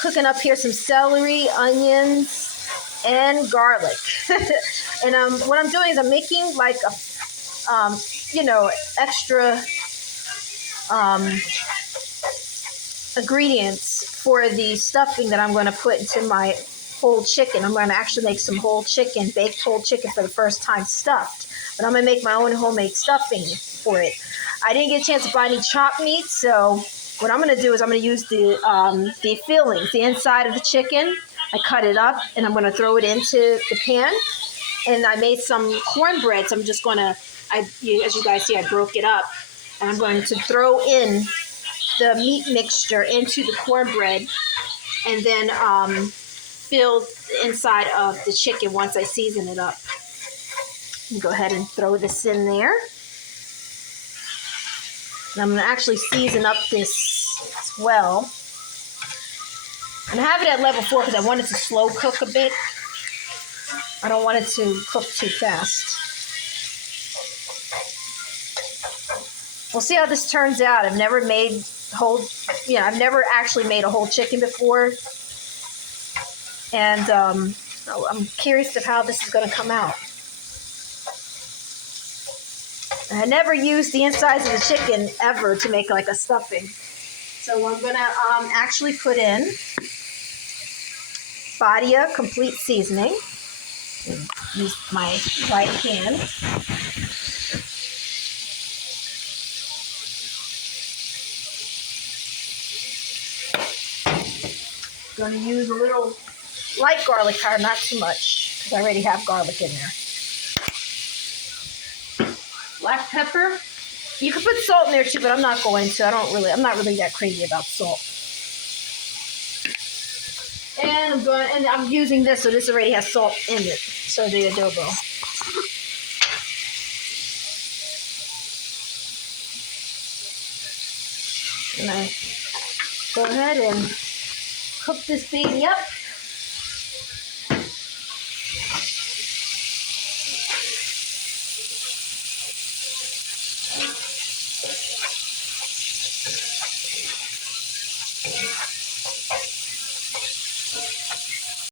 cooking up here some celery, onions, and garlic. And what I'm doing is I'm making like a, extra ingredients for the stuffing that I'm going to put into my whole chicken. I'm going to actually make some whole chicken, baked whole chicken for the first time stuffed. But I'm going to make my own homemade stuffing for it. I didn't get a chance to buy any chopped meat, so what I'm going to do is I'm going to use the fillings, the inside of the chicken. I cut it up, and I'm going to throw it into the pan. And I made some cornbread, so I'm just going to, as you guys see, I broke it up. And I'm going to throw in the meat mixture into the cornbread, and then fill the inside of the chicken once I season it up. Go ahead and throw this in there. And I'm going to actually season up this as well. And I have it at level 4 because I want it to slow cook a bit. I don't want it to cook too fast. We'll see how this turns out. I've never actually made a whole chicken before. And I'm curious of how this is going to come out. I never used the insides of the chicken ever to make like a stuffing. So I'm going to actually put in Badia Complete Seasoning. Use my right hand. Going to use a little light garlic powder, not too much, because I already have garlic in there. Black pepper. You could put salt in there too, but I'm not going to. I'm not really that crazy about salt. And I'm using this, so this already has salt in it. So the adobo. And I go ahead and cook this baby up.